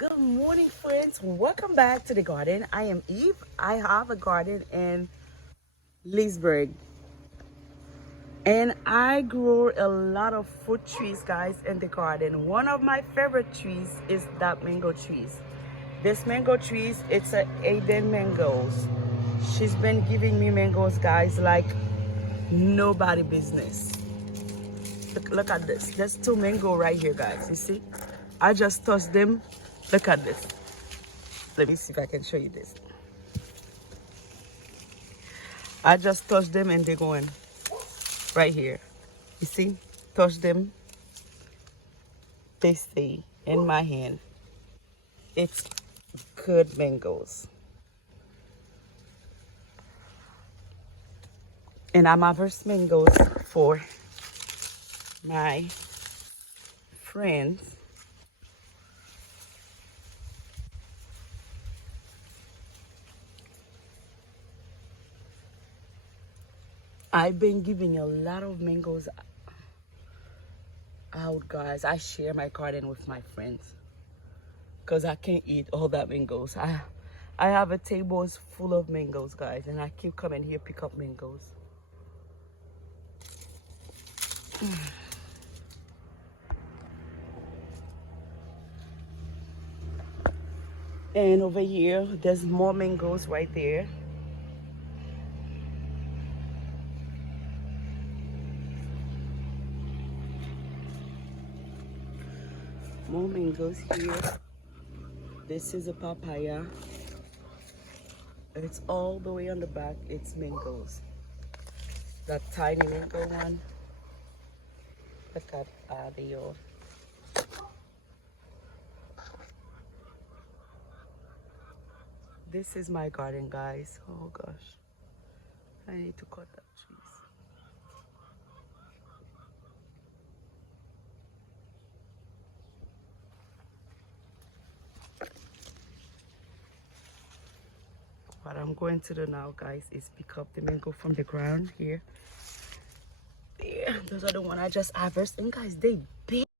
Good morning, friends. Welcome back to the garden. I am Eve. I have a garden in Leesburg, and I grow a lot of fruit trees, guys, in the garden. One of my favorite trees is that mango trees. This mango trees, it's a Aiden mangoes. She's been giving me mangoes, guys, like nobody business. Look at this. There's two mango right here, guys. You see? I just touched them. Look at this. Let me see if I can show you this. I just touched them and they're going right here. You see? Touch them. They stay in my hand. It's good mangoes. And I'm harvest mangoes for my friends. I've been giving a lot of mangoes out, guys. I share my garden with my friends because I can't eat all that mangoes. I have a table full of mangoes, guys, and I keep coming here pick up mangoes. And over here, there's more mangoes right there. More mangoes here. This is a papaya. It's all the way on the back. It's mangoes. That tiny mango one. Look at Adio. This is my garden, guys. Oh gosh. I need to cut that trees. What I'm going to do now, guys, is pick up the mango from the ground here. There, those are the one I just harvested. And guys, they big.